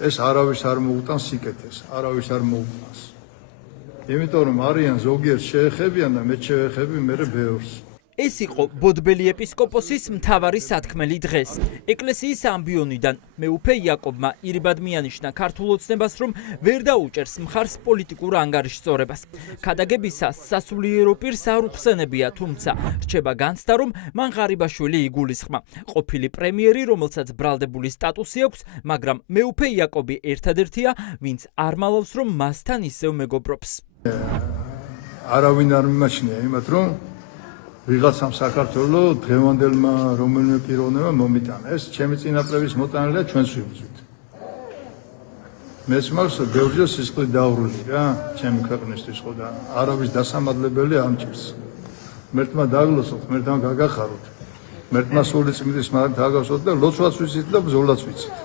ეს არავის არ მოუტანს სიკეთეს, არავის არ მოუტანს. იმიტომ რომ არიან ზოგიერთ შეეხებიან და მეც შევეხები მერე ბევრს. ეს იყო ბოდბელი ეპისკოპოსის მთავარი სათქმელი დღეს. ეკლესიის ამბიონიდან მეუფე იაკობმა ირიბად მიანიშნა ქართულ ოცნებას, რომ ვერ დაუჭერს მხარს პოლიტიკურ ანგარიშწორებას. ქადაგებისას სასულიერო პირს არ უხსენებია, თუმცა რჩება განცდა, რომ მან ღარიბაშვილი იგულისხმა. ყოფილი პრემიერი, რომელსაც ბრალდებული სტატუსი აქვს, მაგრამ მეუფე იაკობი ერთადერთია, ვინც არ მალავს, რომ მასთან ისევ მეგობრობს. არავინ არ მიმაჩნია იმათ, რომ ვიღაცამ საქართველოს დღევანდელმა რომელიმე პიროვნებამ მომიტანა. ეს ჩემი წინაპრების მოტანილია, ჩვენს ვიბრძვით. მეც მაქვს ბევრჯერ სისხლი დავრული რა, ჩემი ქვეყნისთვის ხო და არავის დასამადლებელი არ მჭირს. მერთმა დაგლოსოთ, მერთმა გაგახაროთ. მერთმა სული წმინდის მარად დაგავსოთ და ლოცვაც ვიცით და ბრძოლაც ვიცით.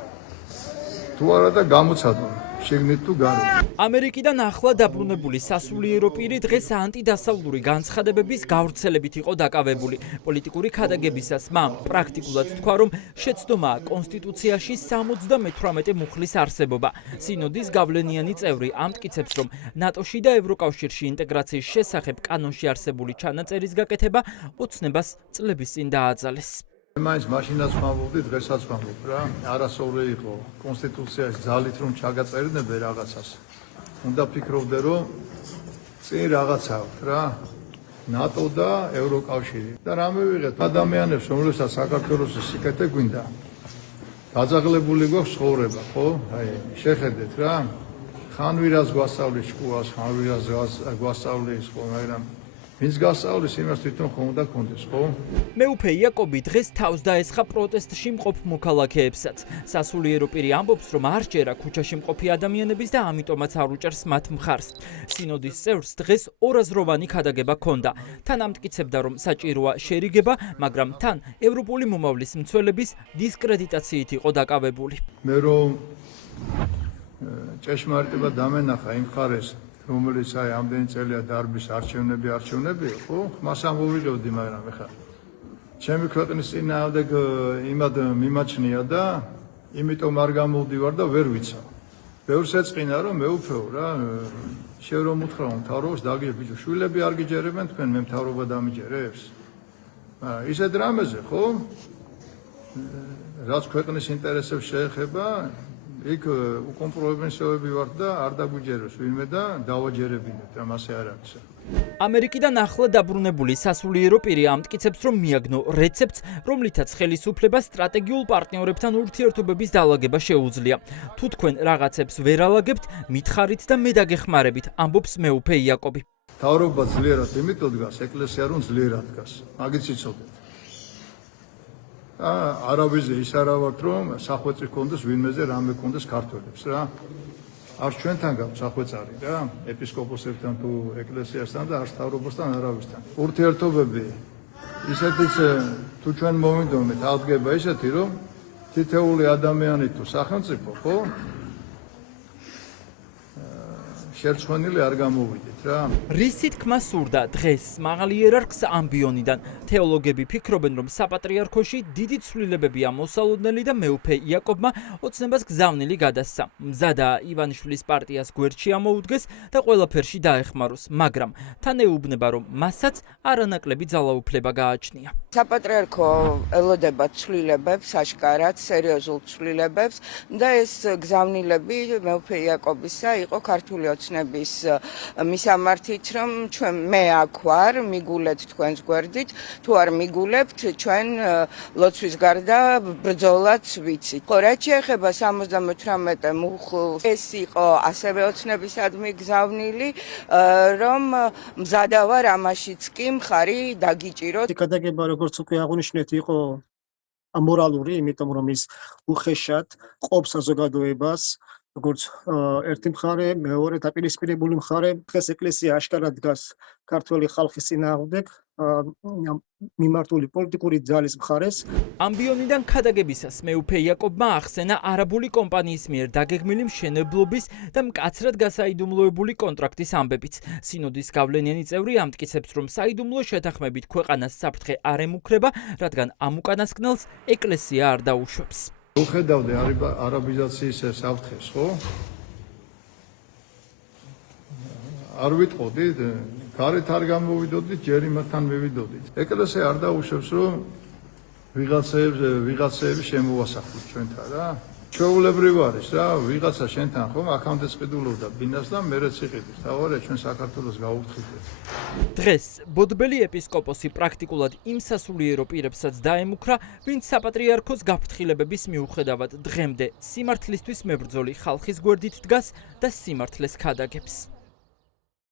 თუ არა და გამოცადო. შეგნით თუ გარეთ. ამერიკიდან ახლა დაბრუნებული სასულიერო პირი დღეს ანტიდასავლური განცხადებების გავრცელებით იყო დაკავებული. პოლიტიკური ქადაგებისას მან პრაქტიკულად თქვა, რომ შეცდომაა კონსტიტუციაში 78 მუხლის არსებობა. სინოდის გავლენიანი წევრი ამტკიცებს, რომ ნატოში და ევროკავშირში ინტეგრაციის შესახებ კანონში არსებული ჩანაწერის გაკეთება ოცნებას წლების წინ დააძალეს. მაინც მაშინაც ვამბობდი, დღესაც ვამბობ რა, არასორი იყო კონსტიტუციაში ძალით რომ ჩაგაწერინებე რაღაცას. უნდა ფიქრობდე, რომ წინ რაღაცა აქვს რა, ნატო და ევროკავშირი. და რა მივიღეთ ადამიანებს, რომლებსაც საქართველოს სიკეთე გვინდა. გაძაღლებული გვაქვს ცხოვრება, ხო? აი, შეხედეთ რა. ხან ვირას გვასწავლის შკუას, ხან ვირას გვასწავლის, ხო, მაგრამ ვინც გასწავლის იმას თვითონ ხომ უნდა კონდეს, ხო? მეუფე იაკობი დღეს თავს დაესხა პროტესტში მყოფ მოქალაქეებსაც. სასულიერო პირი ამბობს, რომ არ სჯერა ქუჩაში მყოფი ადამიანების და ამიტომაც არ უჭერს მათ მხარს. სინოდის წევრს დღეს ორაზროვანი ქადაგება ჰქონდა. თან ამტკიცებდა, რომ საჭიროა შერიგება, მაგრამ თან ევროპული მომავლის მცველების დისკრედიტაციით იყო დაკავებული. მე რომ ჭეშმარიტება დამენახა იმ მხარეს, რომელიც აი ამდენი წელია დარბის არჩევნები, ხო? მას ამოვიღებდი, მაგრამ ეხლა ჩემი ქვეყნის წინააღმდეგ იმად მიმაჩნია და იმიტომ არ გამოვდივარ და ვერ ვიცავ. ბევრს ეწყინა, რომ მეუფეო რა, შენ რომ უთხრა მთავრობას დაგიჯერ, ბიჭო, შვილები არ გიჯერებენ თქვენ, მე მთავრობა დამიჯერებს. ისეთ რამეზე, ხო? რაც ქვეყნის ინტერესებს შეეხება, იქ უკომპრომისები ვარ და არ დაგვიჯერებს ვინმე და დავაჯერებინეთ, რა მასე არ არის. ამერიკიდან ახლა დაბრუნებული სასულიერო პირი ამტკიცებს, რომ მიაგნო რეცეპტს, რომლითაც ხელისუფლებას სტრატეგიულ პარტნიორებთან ურთიერთობების დალაგება შეუძლია. თუ თქვენ რაღაცებს ვერ ალაგებთ, მითხარით და მე დაგეხმარებით, ამბობს მეუფე იაკობი. მთავრობა ძლიერად იმიტომ დგას, ეკლესია რომ ძლიერად დგას. მაგით იცოდეთ. არავის ის არა ვართ, რომ სახვეწი კონდეს ვინმეზე რამე კონდეს ქართველებს რა. არც ჩვენთან გაქვს სახვეწარი რა, ეპისკოპოსებთან თუ ეკლესიასთან და არც მთავრობასთან არავისთან. ურთიერთობები ისეთიც თუ ჩვენ მოვინდომეთ, აღდგება ისეთი, რომ თითეული ადამიანი თუ სახელმწიფო, ხო? შერცხვენილი არ გამოვიდეთ რა. რისი თქმა სურდა დღეს მაღალი იერარქს ამბიონიდან. თეოლოგები ფიქრობენ, რომ საპატრიარქოში დიდი ცვლილებებია მოსალოდნელი და მეუფე იაკობმა ოცნებას გზავნილი გადასცა. მზადა ივანიშვილის პარტიას გვერდში ამოუდგეს და ყველაფერში დაეხმაროს, მაგრამ თან ეუბნება, რომ მასაც არანაკლები ძალაუფლება გააჩნია. საპატრიარქო ელოდება ცვლილებებს, აშკარად სერიოზულ ცვლილებებს და ეს გზავნილები მეუფე იაკობისა იყო ქართული ოცნების მისამართით, რომ მე აქ ვარ, მიგულეთ თქვენს გვერდით, თუ არ მიგულებთ, ჩვენ ლოცვის გარდა ბრძოლაც ვიცით. ხო, რაც შეეხება 78 მუხლს, ეს იყო ასევე ოცნებისადმი გზავნილი, რომ მზადა ვარ ამაშიც კი მხარი დაგიჭიროთ. ქადაგება, როგორც უკვე აღნიშნეთ, იყო ამორალური, იმიტომ რომ ის უხეშად ყოფს საზოგადოებას. როგორც ერთი მხარე, მეორე დაპირისპირებული მხარე, დღეს ეკლესია აშკარად დგას ქართველი ხალხის წინააღმდეგ, მიმართული პოლიტიკური ძალის მხარეს. ამბიონიდან ქადაგებისას მეუფე იაკობმა ახსენა არაბული კომპანიის მიერ დაგეგმილი მშენებლობის და მკაცრად გასაიდუმლოებული კონტრაქტის ამბებიც. სინოდის გავლენიანი წევრი ამტკიცებს, რომ საიდუმლო შეთანხმებით ქვეყანას საფრთხე არ ემუქრება, რადგან ამ უკანასკნელს ეკლესია არ დაუშვებს. უხედავდი არაბიზაციის საფრთხეს, ხო? არ ვიტყოდით, გარეთ არ გამოვიდოდით, ჯერ იმათთან მივიდოდით. ეკლესია არ დაუშვებს, რომ ვიღაცეები შემოვასახლოთ ჩვენთან რა. ჩვეულებრივ არის რა, ვიღაცა შენთან ხომ აქამდე წყიდულობდა ბინას და მერეც იყიდის. თავარია ჩვენ საქართველოს გავუფრთხილდეთ. დღეს ბოდბელი ეპისკოპოსი პრაქტიკულად იმ სასულიერო პირებსაც დაემუქრა, ვინც საპატრიარქოს გაფრთხილებების მიუხედავად დღემდე სიმართლისთვის მებრძოლი ხალხის გვერდით დგას და სიმართლეს ქადაგებს.